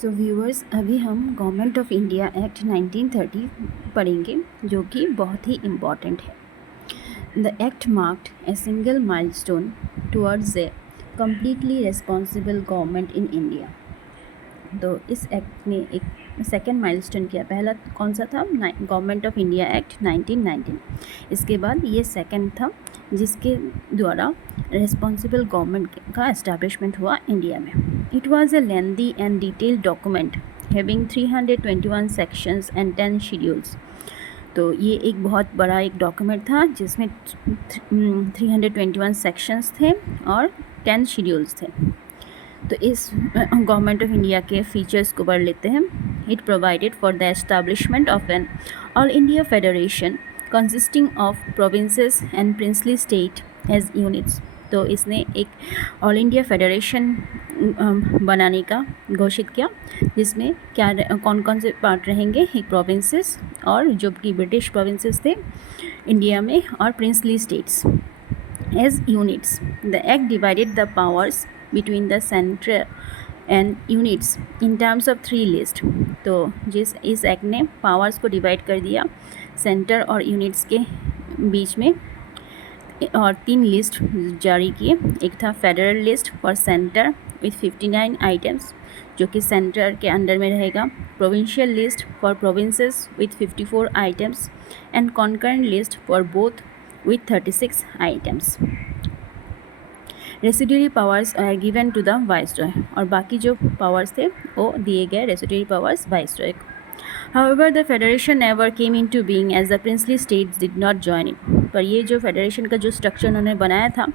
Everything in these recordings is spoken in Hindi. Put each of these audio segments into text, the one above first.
सो व्यूअर्स, अभी हम गवर्नमेंट ऑफ इंडिया एक्ट 1930 पढ़ेंगे, जो कि बहुत ही इम्पॉर्टेंट है। The act marked a single milestone towards a completely responsible government in India. तो इस एक्ट ने एक सेकेंड माइलस्टोन किया। पहला कौन सा था? Government of India act 1919। इसके बाद ये सेकेंड था, जिसके द्वारा रिस्पॉन्सिबल गवर्नमेंट का एस्टैब्लिशमेंट हुआ इंडिया में। It was a lengthy and detailed document having 321 sections and 10 schedules. तो ये एक बहुत बड़ा एक डॉक्यूमेंट था जिसमें 321 सेक्शंस थे और 10 शेड्यूल्स थे। तो इस गवर्नमेंट ऑफ इंडिया के फीचर्स को पढ़ लेते हैं। It provided for the establishment of an all India federation consisting of provinces and princely state as units. तो इसने एक ऑल इंडिया फेडरेशन बनाने का घोषित किया, जिसमें क्या कौन कौन से पार्ट रहेंगे? एक प्रोविंसेस और जो कि ब्रिटिश प्रोविंसेस थे इंडिया में, और princely states as units. The act divided the powers between the center and units in terms of 3 list. तो इस एक्ट ने पावर्स को डिवाइड कर दिया सेंटर और यूनिट्स के बीच में, और 3 लिस्ट जारी किए। एक था federal list for centre with 59 items, जो कि सेंटर के अंडर में रहेगा। Provincial list for provinces with 54 items and concurrent list for both with 36 items. Residuary powers are given to the viceroy, और बाकी जो पावर्स थे वो दिए गए रेसिड्यूरी पावर्स वाइसरॉय को। However the federation never came into being as the princely states did not join it. पर ये जो फेडरेशन का जो स्ट्रक्चर उन्होंने बनाया था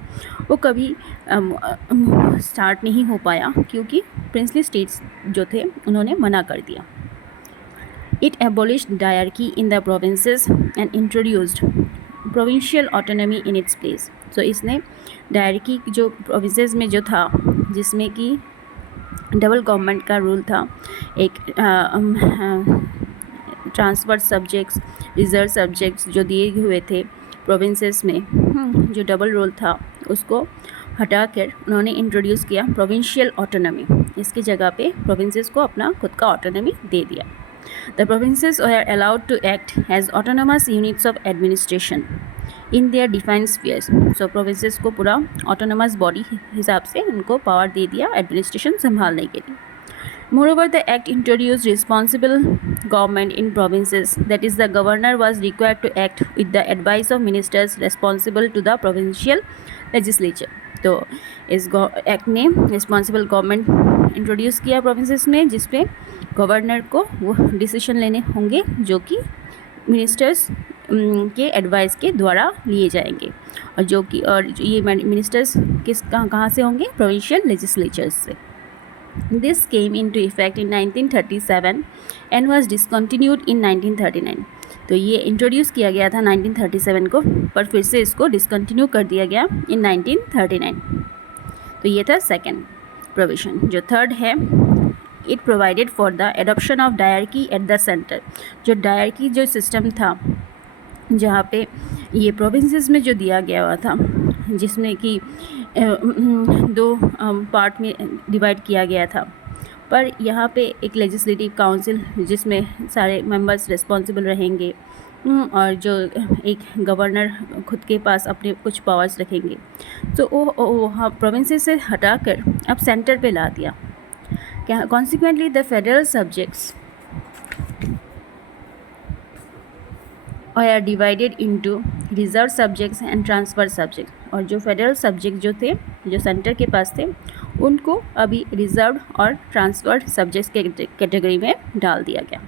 वो कभी स्टार्ट नहीं हो पाया, क्योंकि प्रिंसली स्टेट्स जो थे उन्होंने मना कर दिया। It एबोलिश्ड dyarchy in the provinces and introduced provincial autonomy in its place. तो इसने डायरकी जो प्रोविंसेस में जो था, जिसमें कि डबल गवर्नमेंट का रूल था, एक ट्रांसफर सब्जेक्ट्स, रिजर्व सब्जेक्ट्स जो दिए हुए थे प्रोविंसेस में, जो डबल रोल था उसको हटाकर उन्होंने इंट्रोड्यूस किया प्रोविंशियल ऑटोनॉमी। इसकी जगह पे प्रोविंसेस को अपना खुद का ऑटोनॉमी दे दिया। The provinces were allowed to act as autonomous units of administration in their defined spheres. So provinces को पूरा autonomous body हिसाब से उनको पावर दे दिया एडमिनिस्ट्रेशन संभालने के लिए। Moreover, the act introduced responsible government in provinces. That is, the governor was required to act with the advice of ministers responsible to the provincial legislature. तो इस एक्ट ने रिस्पॉन्सिबल गवर्नमेंट इंट्रोड्यूस किया प्रोविंसेस में, जिसपे गवर्नर को वो डिसीजन लेने होंगे जो कि मिनिस्टर्स के एडवाइस के द्वारा लिए जाएंगे, और ये मिनिस्टर्स कहाँ से होंगे? प्रोविंशियल लेजिस्लेचर्स से। This came into effect in 1937 and was discontinued in 1939। तो ये इंट्रोड्यूस किया गया था 1937 को, पर फिर से इसको डिसकंटिन्यू कर दिया गया इन 1939। तो ये था सेकेंड प्रोविजन। जो थर्ड है, it provided for the adoption of dyarchy at the centre. जो डायरकी जो सिस्टम था, जहाँ पे ये प्रोविंसेस में जो दिया गया हुआ था, जिसमें कि 2 पार्ट में डिवाइड किया गया था, पर यहाँ पे एक लेजिस्लेटिव काउंसिल जिसमें सारे मेंबर्स रिस्पॉन्सिबल रहेंगे, और जो एक गवर्नर खुद के पास अपने कुछ पावर्स रखेंगे। तो वो प्रोविंसेस से हटाकर अब सेंटर पे ला दिया। क्या? Consequently the federal subjects are divided into reserve subjects and transfer subject. और जो फेडरल सब्जेक्ट जो थे, जो सेंटर के पास थे, उनको अभी रिजर्व और ट्रांसफर्ड सब्जेक्ट्स के कैटेगरी में डाल दिया गया।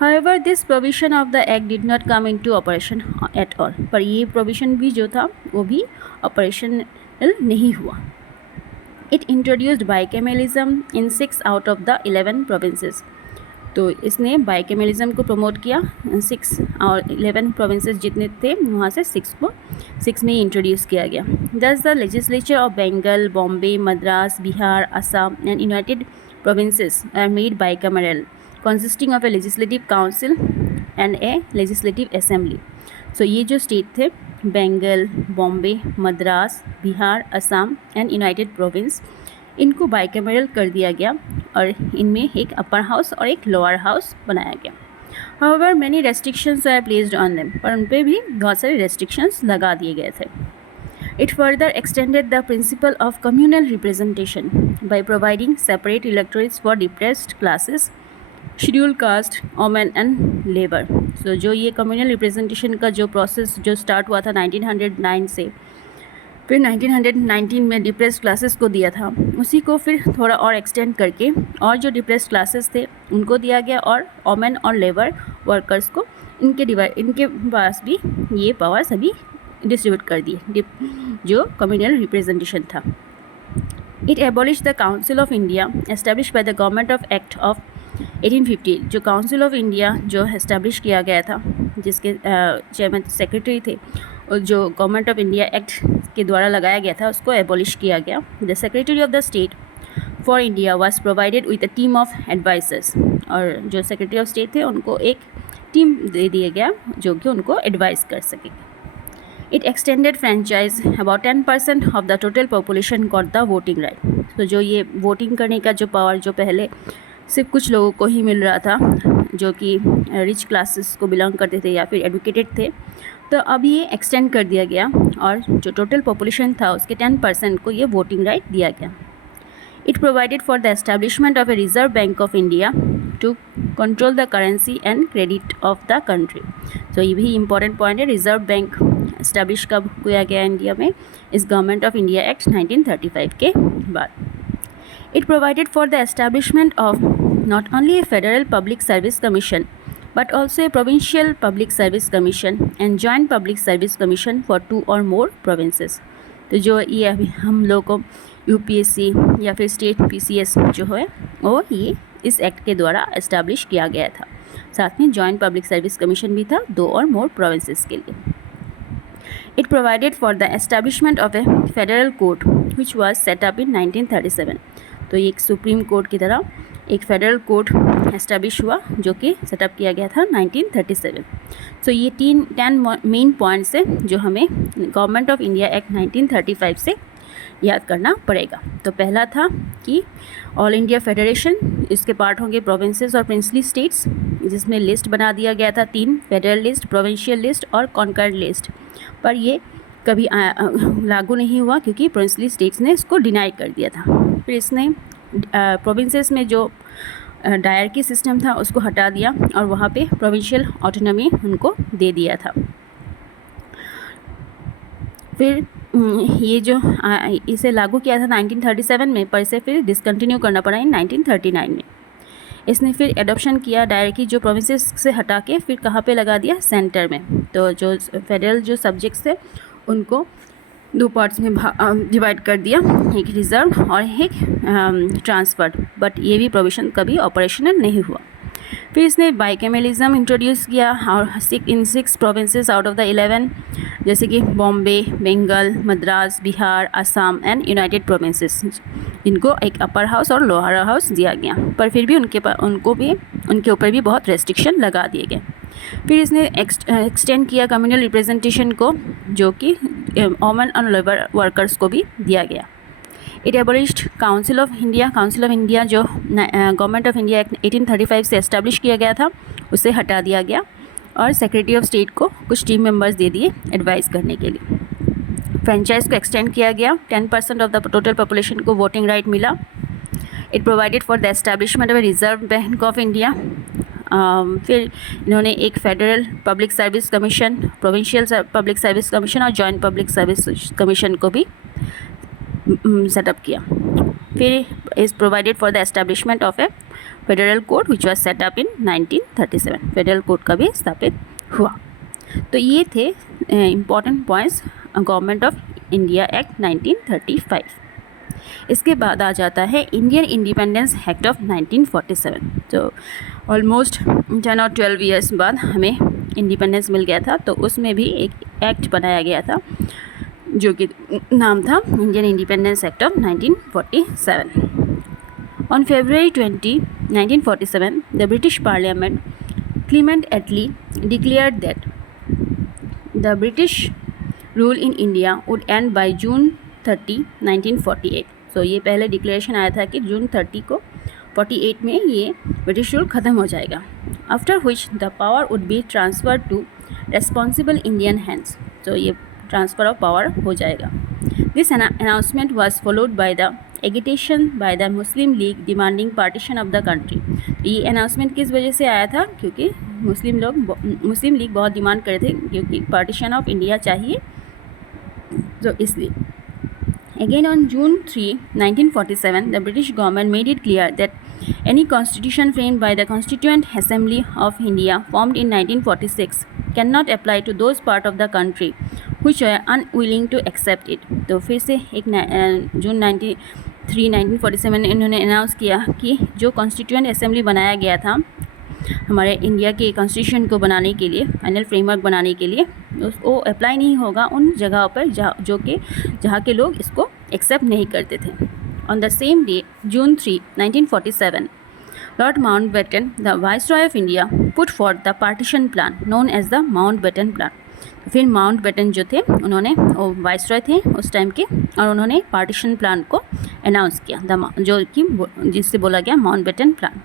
However, this provision of the act did not come into operation at all. पर ये प्रोविज़न भी जो था वो भी ऑपरेशनल नहीं हुआ। It introduced bicameralism in 6 out of the 11 provinces. तो इसने बाइकेमेलिज्म को प्रमोट किया। 6 और 11 प्रोविंसेस जितने थे वहाँ से 6 में इंट्रोड्यूस किया गया। Thus the legislature of Bengal, Bombay, Madras, Bihar, Assam and United Provinces are made bicameral, consisting of a legislative council and a legislative assembly. So ये जो स्टेट थे, Bengal, Bombay, Madras, Bihar, Assam and United Province, इनको बाइकैमरल कर दिया गया, और इनमें एक अपर हाउस और एक लोअर हाउस बनाया गया। However, many restrictions were placed on them, पर उन पे भी बहुत सारे restrictions लगा दिए गए थे। It further extended the principle of communal representation by providing separate electorates for depressed classes, scheduled caste, women and labor. So जो ये communal representation का जो process जो start हुआ था 1909 से, फिर 1919 में डिप्रेस्ड क्लासेस को दिया था, उसी को फिर थोड़ा और एक्सटेंड करके और जो डिप्रेस्ड क्लासेस थे उनको दिया गया, और वोमेन और लेबर वर्कर्स को इनके पास भी ये पावर्स अभी डिस्ट्रीब्यूट कर दिए जो कम्युनल रिप्रेजेंटेशन था। It abolish the council of India establish by the government of act of 1850। जो काउंसिल ऑफ इंडिया जो एस्टैब्लिश किया गया था, जिसके चेयरमैन सेक्रेटरी थे, और जो गवर्नमेंट ऑफ इंडिया एक्ट के द्वारा लगाया गया था, उसको एबॉलिश किया गया। The secretary of the state for India was provided with a team of advisors, और जो सेक्रेटरी ऑफ स्टेट थे उनको एक टीम दे दिया गया जो कि उनको एडवाइस कर सके। It extended franchise about 10% of the total population got the voting right. तो जो ये वोटिंग करने का जो पावर जो पहले सिर्फ कुछ लोगों को ही मिल रहा था, जो कि रिच क्लासेस को बिलोंग करते थे या फिर एडुकेटेड थे, तो अब ये एक्सटेंड कर दिया गया और जो टोटल पॉपुलेशन था उसके 10% को ये वोटिंग राइट दिया गया। It provided for the establishment of a Reserve Bank of India to control the currency and credit of the country. तो ये भी इंपॉर्टेंट पॉइंट है। रिजर्व बैंक एस्टैब्लिश कब किया गया इंडिया में? इस गवर्नमेंट ऑफ इंडिया एक्ट 1935 के बाद। It provided for the establishment of not only a federal public service commission but also a provincial public service commission and joint public service commission for 2 or more provinces। तो जो ये अभी हम लोग को UPSC या फिर स्टेट PCS जो है वो ये इस एक्ट के द्वारा एस्टैब्लिश किया गया था। साथ में जॉइंट पब्लिक सर्विस कमीशन भी था 2 और मोर प्रोविंसेस के लिए। It provided for the establishment of a federal court which was set up in 1937। तो ये एक सुप्रीम कोर्ट की तरह एक फेडरल कोर्ट एस्टैब्लिश हुआ जो कि सेटअप किया गया था 1937। सो ये 10 मेन पॉइंट्स है जो हमें गवर्नमेंट ऑफ इंडिया एक्ट 1935 से याद करना पड़ेगा। तो पहला था कि ऑल इंडिया फेडरेशन, इसके पार्ट होंगे प्रोविंसेस और प्रिंसली स्टेट्स, जिसमें लिस्ट बना दिया गया था 3, फेडरल लिस्ट, प्रोविंशियल लिस्ट और कॉन्कर्ड लिस्ट। पर ये कभी लागू नहीं हुआ क्योंकि प्रिंसली स्टेट्स ने इसको डिनाई कर दिया था। फिर इसने प्रोविंसेस में जो डायरकी सिस्टम था उसको हटा दिया और वहाँ पे प्रोविंशियल ऑटोनॉमी उनको दे दिया था। फिर ये जो इसे लागू किया था 1937 में, पर इसे फिर डिसकंटिन्यू करना पड़ा इन 1939 में। इसने फिर एडॉप्शन किया डायरकी जो प्रोविंसेस से हटा के फिर कहाँ पे लगा दिया? सेंटर में। तो जो फेडरल जो सब्जेक्ट्स थे उनको 2 पार्ट्स में डिवाइड कर दिया, एक रिजर्व और एक ट्रांसफर्ड, बट ये भी प्रोविजन कभी ऑपरेशनल नहीं हुआ। फिर इसने बाइकैमेलिज्म इंट्रोड्यूस किया और 6 प्रोविंसेस आउट ऑफ द 11 जैसे कि Bombay, Bengal, Madras, Bihar, Assam and United provinces, इनको एक अपर हाउस और लोअर हाउस दिया गया, पर फिर भी उनके ऊपर भी बहुत रेस्ट्रिक्शन लगा दिए गए। फिर इसने एक्सटेंड किया कम्युनल रिप्रेजेंटेशन को, जो कि वोमेन और लेबर वर्कर्स को भी दिया गया। It abolished council of India. Council of India जो गवर्नमेंट ऑफ इंडिया एक्ट 1835 से एस्टैब्लिश किया गया था उसे हटा दिया गया और सेक्रेटरी ऑफ स्टेट को कुछ टीम मेंबर्स दे दिए एडवाइस करने के लिए। फ्रेंचाइज को एक्सटेंड किया गया, 10% ऑफ द टोटल पॉपुलेशन को वोटिंग राइट मिला। It provided for the establishment of a Reserve Bank of India. फिर इन्होंने एक federal public service commission, provincial public service commission और जॉइंट पब्लिक सर्विस कमीशन को भी सेटअप किया। फिर is provided for the establishment of A federal court which was setup in 1937। Federal court का भी स्थापित हुआ। तो ये थे important points government of India act 1935। इसके बाद आ जाता है इंडियन इंडिपेंडेंस एक्ट ऑफ 1947। तो ऑलमोस्ट 10 और 12 ईयर्स बाद हमें इंडिपेंडेंस मिल गया था, तो उसमें भी एक एक्ट बनाया गया था जो कि नाम था Indian independence act of 1947। On February 20, 1947, the British Parliament Clement Attlee declared that the British rule in India would end by June 30, 1948। तो ये पहले डिक्लेरेशन आया था कि जून 30 को 48 में ये ब्रिटिश रूल ख़त्म हो जाएगा. After which the power would be transfer to responsible Indian hands. तो ये ट्रांसफ़र ऑफ पावर हो जाएगा. This announcement was followed by the agitation by the Muslim League demanding partition of the country. ये अनाउंसमेंट किस वजह से आया था? क्योंकि मुस्लिम लीग बहुत डिमांड कर रहे थे क्योंकि पार्टीशन ऑफ इंडिया चाहिए, तो इसलिए. Again on June 3, 1947, the British government made it clear that any constitution framed by the Constituent Assembly of India formed in 1946 cannot apply to those part of the country which were unwilling to accept it. तो फिर से एक जून 1947 इन्होंने अनाउंस किया कि जो कॉन्स्टिट्यूएंट असेंबली बनाया गया था हमारे इंडिया के कॉन्स्टिट्यूशन को बनाने के लिए, फाइनल फ्रेमवर्क बनाने के लिए, वो अप्लाई नहीं होगा उन जगहों पर जहाँ के लोग इसको एक्सेप्ट नहीं करते थे. On the same day June 3, 1947, Lord Mountbatten the viceroy of India put for the partition plan known as the Mountbatten plan. फिर माउंटबेटन जो थे उन्होंने, वो वाइसरॉय थे उस टाइम के, और उन्होंने पार्टीशन प्लान को अनाउंस किया, जो कि जिससे बोला गया Mountbatten plan.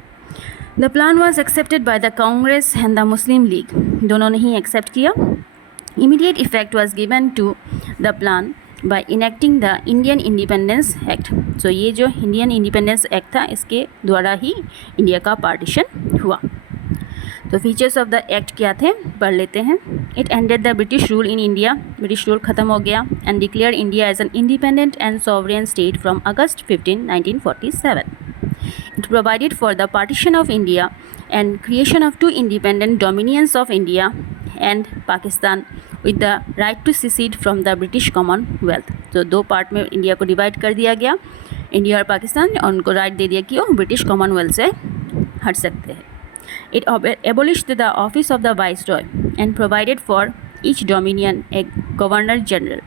The plan was accepted by the Congress and the Muslim League. दोनों ने ही एक्सेप्ट किया. Immediate effect was given to the plan by enacting the Indian Independence Act. So ये जो Indian Independence Act था इसके द्वारा ही इंडिया का पार्टीशन हुआ. तो फीचर्स ऑफ द एक्ट क्या थे पढ़ लेते हैं. It ended the British rule in India. British rule ख़त्म हो गया. And declare India as an independent and sovereign state from August 15, 1947. It provided for the partition of India and creation of two independent dominions of India and Pakistan with the right to secede from the British Commonwealth. तो दो पार्ट में इंडिया को डिवाइड कर दिया गया, इंडिया और पाकिस्तान, और उनको राइट दे दिया कि वो ब्रिटिश कॉमनवेल्थ से हट सकते हैं. It abolished the office of the Viceroy and provided for each dominion a Governor General.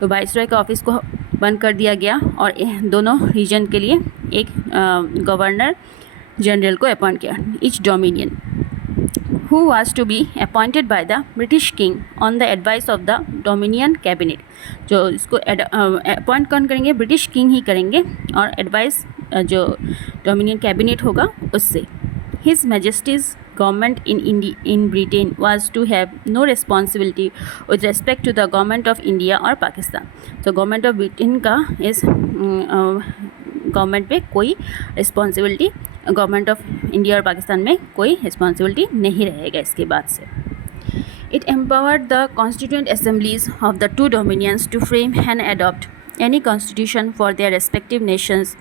तो वाइसरॉय का ऑफिस को बंद कर दिया गया और दोनों रीजन के लिए एक गवर्नर जनरल को अपॉइंट किया, each dominion, who was to be appointed by the British king on the advice of the dominion cabinet. जो इसको अपॉइंट कौन करेंगे? ब्रिटिश किंग ही करेंगे, और एडवाइस जो डोमिनियन कैबिनेट होगा उससे. His Majesty's government in Britain was to have no responsibility with respect to the government of India or Pakistan. तो गवर्नमेंट ऑफ ब्रिटेन का इस गवर्नमेंट पे कोई रिस्पॉन्सिबिलिटी, गवर्नमेंट ऑफ इंडिया और पाकिस्तान में कोई रिस्पॉन्सिबिलिटी नहीं रहेगा इसके बाद से. It empowered the constituent assemblies of the two dominions to frame and adopt any constitution for their respective nations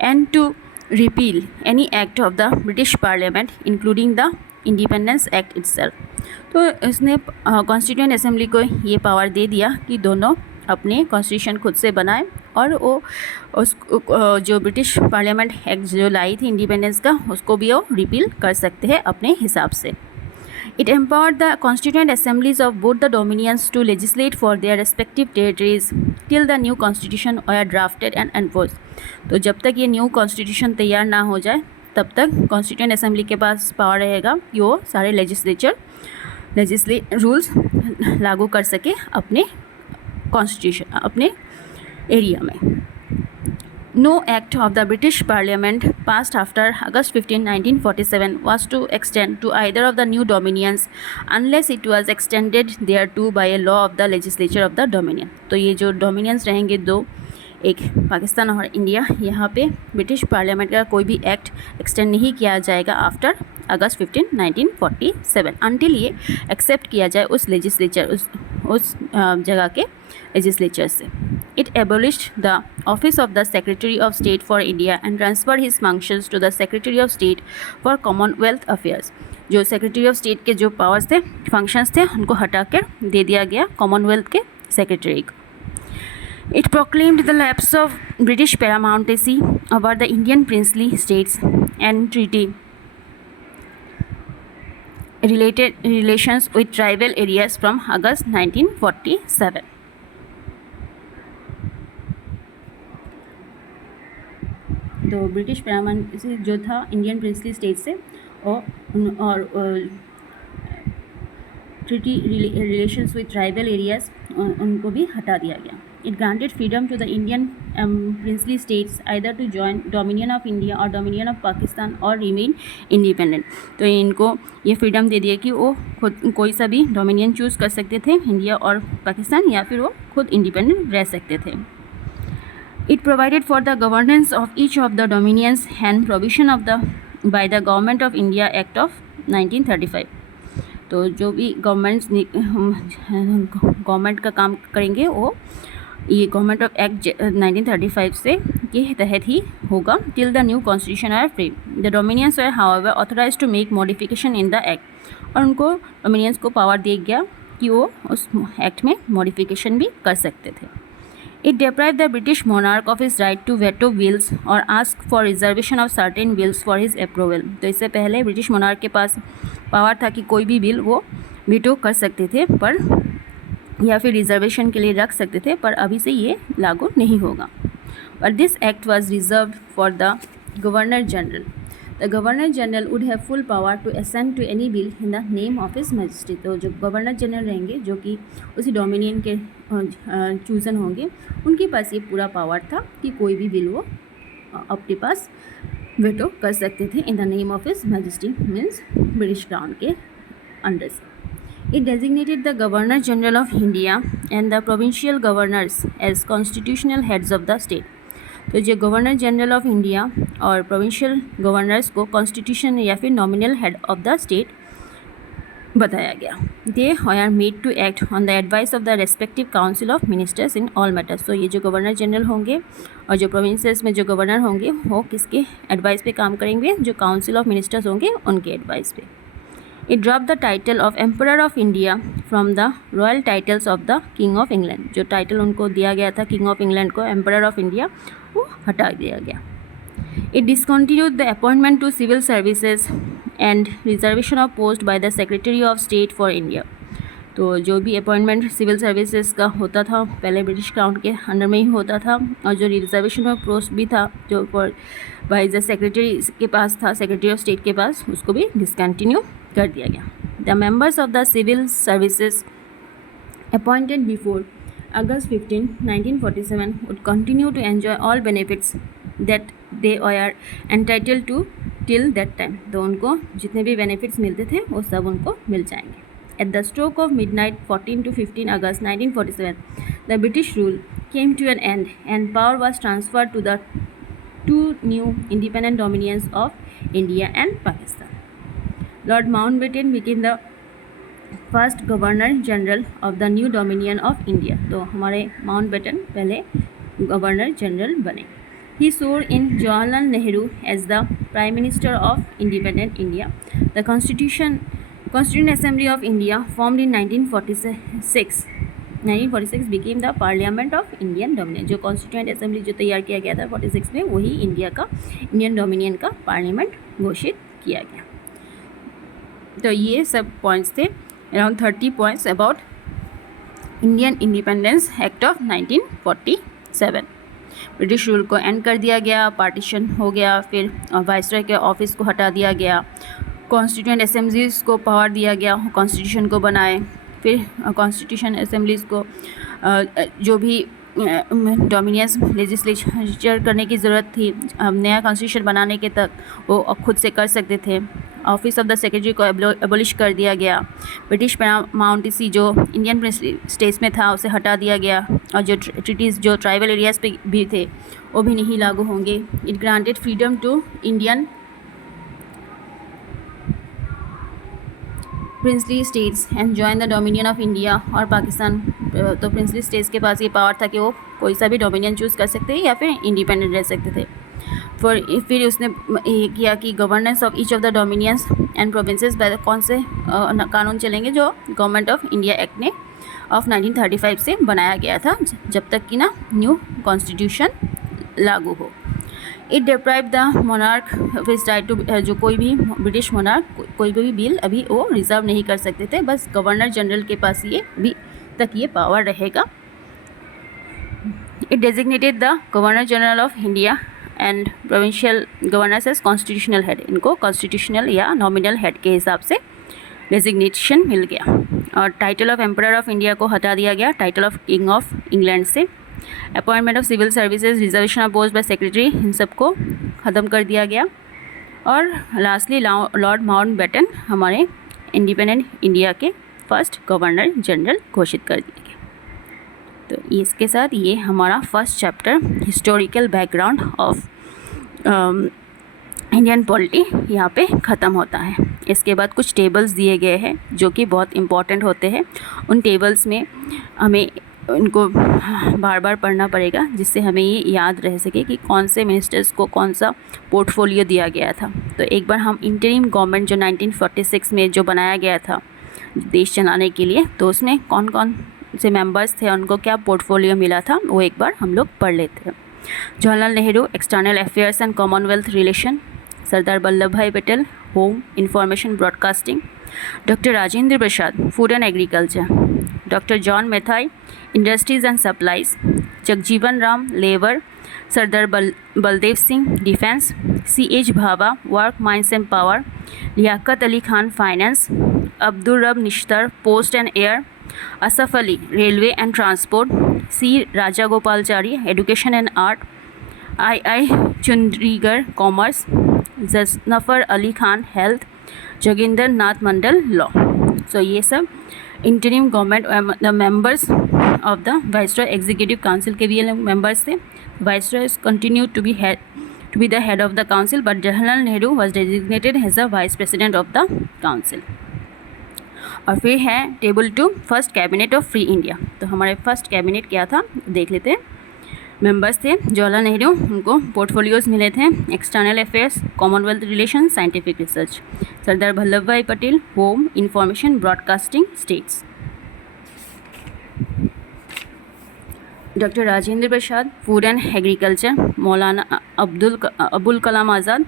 and to repeal any act of the British Parliament including the Independence Act itself. तो इसने कॉन्स्टिट्यूएंट असेंबली को ये पावर दे दिया कि दोनों अपने कॉन्स्टिट्यूशन खुद से बनाए, और वो उस जो ब्रिटिश पार्लियामेंट एक्ट जो लाई थी इंडिपेंडेंस का, उसको भी वो रिपील कर सकते हैं अपने हिसाब से. It empowered the constituent assemblies of both the dominions to legislate for their respective territories till the new constitution were drafted and enforced. तो जब तक ये न्यू कॉन्स्टिट्यूशन तैयार ना हो जाए तब तक कॉन्स्टिट्यूएंट असेंबली के पास पावर रहेगा कि वो सारे रूल्स लागू कर सके अपने कॉन्स्टिट्यूशन, अपने एरिया में. No act of the British Parliament passed after August 15, 1947 was to extend to either of the new dominions unless it was extended thereto by a law of the legislature of the dominion. तो ये जो dominions रहेंगे दो, एक पाकिस्तान और इंडिया, यहाँ पे ब्रिटिश पार्लियामेंट का कोई भी एक्ट एक्सटेंड नहीं किया जाएगा आफ्टर अगस्त 15, 1947 अनटिल ये एक्सेप्ट किया जाए उस लेजिस्लेचर, उस जगह के लेजिस्लेचर से. It abolished the office of the Secretary of State for India and transferred his functions to the Secretary of State for Commonwealth Affairs. जो सेक्रेटरी ऑफ स्टेट के जो पावर्स थे, फंक्शंस थे, उनको हटाकर दे दिया गया कॉमनवेल्थ के सेक्रेटरी को. It proclaimed the lapse of British paramountcy over the Indian princely states and treaty related relations with tribal areas from August 1947. तो ब्रिटिश पैरामाउंसी जो था इंडियन प्रिंसली स्टेट से और treaty relations with tribal areas उनको भी हटा दिया गया. It granted freedom to the Indian princely states either to join Dominion of India or Dominion of Pakistan or remain independent. तो इनको ये फ्रीडम दे दिया कि वो खुद कोई सा भी डोमिनियन चूज़ कर सकते थे, इंडिया और पाकिस्तान, या फिर वो खुद इंडिपेंडेंट रह सकते थे. It provided for the governance of each of the dominions and provision of the by the Government of India Act of 1935. तो जो भी गवर्नमेंट का काम करेंगे वो ये गवर्नमेंट ऑफ एक्ट 1935 से के तहत ही होगा. Till the new constitution are free. The dominions were however authorised to make modification in the act. और उनको डोमिनियंस को पावर दिया गया कि वो उस एक्ट में मॉडिफिकेशन भी कर सकते थे. It deprived the British monarch of his right to veto bills or ask for reservation of certain bills for his approval. तो इससे पहले ब्रिटिश मोनार्क के पास पावर था कि कोई भी बिल वो वीटो कर सकते थे पर या फिर रिजर्वेशन के लिए रख सकते थे, पर अभी से ये लागू नहीं होगा. But this act was reserved for the Governor General. The Governor General would have full power to assent to any bill in the name of His Majesty. तो जो गवर्नर जनरल रहेंगे जो कि उसी डोमिनियन के चूज़न होंगे, उनके पास ये पूरा पावर था कि कोई भी बिल वो अपने पास वेटो कर सकते थे in the name of his majesty, means British crown के अंडर से. It designated the Governor General of India and the provincial governors as constitutional heads of the state. तो जो गवर्नर जनरल ऑफ इंडिया और प्रोविंशियल गवर्नर्स को कॉन्स्टिट्यूशन या फिर nominal head of the state बताया गया. They are made to act on the advice of the respective council of ministers in all matters. तो ये जो गवर्नर जनरल होंगे और जो प्रोविंसेस में जो गवर्नर होंगे वो किसके एडवाइस पे काम करेंगे? जो काउंसिल ऑफ मिनिस्टर्स होंगे उनके एडवाइस पे. It dropped the title of Emperor of India from the royal titles of the King of England. जो टाइटल उनको दिया गया था किंग ऑफ इंग्लैंड को, एम्परर ऑफ इंडिया, वो हटा दिया गया. It discontinued the appointment to civil services and reservation of post by the Secretary of State for India. तो जो भी अपॉइंटमेंट सिविल सर्विसेज का होता था पहले ब्रिटिश क्राउन के अंडर में ही होता था, और जो रिजर्वेशन ऑफ पोस्ट भी था जो बाय द सेक्रेटरी के पास था, सेक्रेटरी ऑफ स्टेट के पास, उसको भी डिसकंटिन्यू कर दिया गया. The members of the civil services appointed before August 15, 1947 would continue to enjoy all benefits that they were entitled to till that time. तो उनको जितने भी बेनिफिट्स मिलते थे वो सब उनको मिल जाएंगे. At the stroke of midnight 14 to 15 August 1947, the British rule came to an end and power was transferred to the two new independent dominions of India and Pakistan. Lord Mountbatten became the first governor general of the new dominion of India. तो हमारे माउंटबेटन पहले गवर्नर जनरल बने. He swore in Jawaharlal Nehru as the prime minister of independent India. The constituent assembly of India formed in 1946 became the parliament of Indian dominion. जो कॉन्स्टिट्यूंट असेंबली जो तैयार किया गया था 46 में, वही इंडियन डोमिनियन का पार्लियामेंट घोषित किया गया. तो ये सब पॉइंट्स थे, around 30 points about Indian Independence Act of 1947. British rule को एंड कर दिया गया, पार्टीशन हो गया, फिर वाइसरॉय के ऑफिस को हटा दिया गया, कॉन्स्टिट्यूएंट असेंबलीज़ को पावर दिया गया कॉन्स्टिट्यूशन को बनाए, फिर कॉन्स्टिट्यूशन असेंबलीज़ को जो भी डोमिनियंस लेजिस्लेचर करने की ज़रूरत थी नया कॉन्स्टिट्यूशन बनाने के तक, वो खुद से कर सकते थे. ऑफिस ऑफ द सेक्रेटरी को एबोलिश कर दिया गया. ब्रिटिश पैरामाउंटेसी जो इंडियन प्रिंसली स्टेट्स में था उसे हटा दिया गया, और जो ट्रीटीज़ जो ट्राइबल एरियाज़ पे भी थे वो भी नहीं लागू होंगे. It granted freedom to Indian princely states and join the dominion of India और पाकिस्तान. तो प्रिंसली स्टेट्स के पास ये पावर था कि वो कोई सा भी डोमिनियन चूज़ कर सकते थे या फिर इंडिपेंडेंट रह सकते थे. फिर उसने ये किया कि governance of each of the dominions and provinces by कौन से कानून चलेंगे जो गवर्नमेंट ऑफ इंडिया एक्ट ने ऑफ 1935 से बनाया गया था, जब तक कि ना न्यू कॉन्स्टिट्यूशन लागू हो. It deprive the monarch of his right to. जो कोई भी ब्रिटिश मोनार्क कोई भी बिल अभी वो रिजर्व नहीं कर सकते थे, बस गवर्नर जनरल के पास ये भी तक ये पावर रहेगा. It designated the governor general of India and provincial governors as constitutional head. इनको कॉन्स्टिट्यूशनल या नॉमिनल हेड के हिसाब से डेजिग्नेशन मिल गया. और title of emperor of India को हटा दिया गया title of king of England से. Appointment of civil services, reservation of post by secretary, इन सबको ख़त्म कर दिया गया। और लास्टली लॉर्ड माउंटबेटन हमारे इंडिपेंडेंट इंडिया के फर्स्ट गवर्नर जनरल घोषित कर दिए गए। तो इसके साथ ये हमारा first chapter historical background of Indian polity यहाँ पे ख़त्म होता है। इसके बाद कुछ टेबल्स दिए गए हैं जो कि बहुत इम्पॉर्टेंट होते हैं। उन टेबल्स में हमें उनको बार बार पढ़ना पड़ेगा जिससे हमें ये याद रह सके कि कौन से मिनिस्टर्स को कौन सा पोर्टफोलियो दिया गया था। तो एक बार हम इंटरिम गवर्नमेंट जो 1946 में जो बनाया गया था देश चलाने के लिए, तो उसमें कौन कौन से मेंबर्स थे, उनको क्या पोर्टफोलियो मिला था, वो एक बार हम लोग पढ़ लेते हैं। Jawaharlal Nehru external affairs and commonwealth relation, Sardar Vallabh Bhai Patel home information broadcasting, doctor Rajendra Prasad food and agriculture, doctor John Mathai industries and supplies, Jagjivan Ram labour, Sardar Baldev Singh defence, C.H. Bhabha work mines and power, Liaquat Ali Khan finance, Abdul Rab Nishtar post and air, Asaf Ali railway and transport, C. Rajagopalachari education and art, I. Chundrigar commerce, Zafar Ali Khan health, Joginder Nath Mandal law. So ये सब interim government the members of the viceroy executive council के भी ये मेंबर्स थे। Viceroy continue to be the head of the council, but Jawaharlal Nehru was designated as the vice president of the council. और फिर है table 2 first cabinet of free India. तो हमारे फर्स्ट कैबिनेट क्या था देख लेते हैं। मेंबर्स थे जवाहरलाल नेहरू, उनको पोर्टफोलियोज़ मिले थे external affairs, commonwealth relation, scientific research. Sardar Vallabh Bhai Patel home information broadcasting states, doctor Rajendra Prasad food and agriculture, Maulana Abul Kalam Azad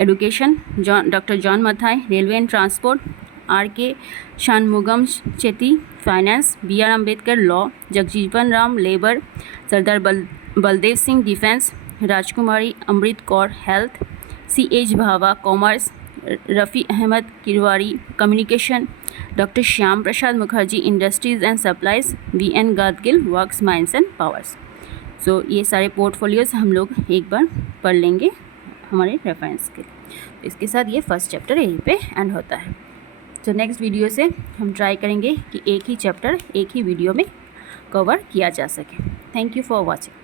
education, doctor John Mathai railway and transport, R.K. Shanmukham Chetty finance, B.R. Ambedkar law, Jagjivan Ram labour, Sardar Baldev Singh defence, Rajkumari Amrit Kaur health, C.H. Bhabha commerce, Rafi Ahmed Kidwai communication, doctor Shyam Prasad Mukherjee industries and supplies, V.N. Gadgil works mines and powers. So ये सारे पोर्टफोलियोज़ हम लोग एक बार पढ़ लेंगे हमारे रेफरेंस के लिए। इसके साथ ये फर्स्ट चैप्टर यहीं पे एंड होता है। तो नेक्स्ट वीडियो से हम ट्राई करेंगे कि एक ही चैप्टर एक ही वीडियो में कवर किया जा सके। Thank you for watching.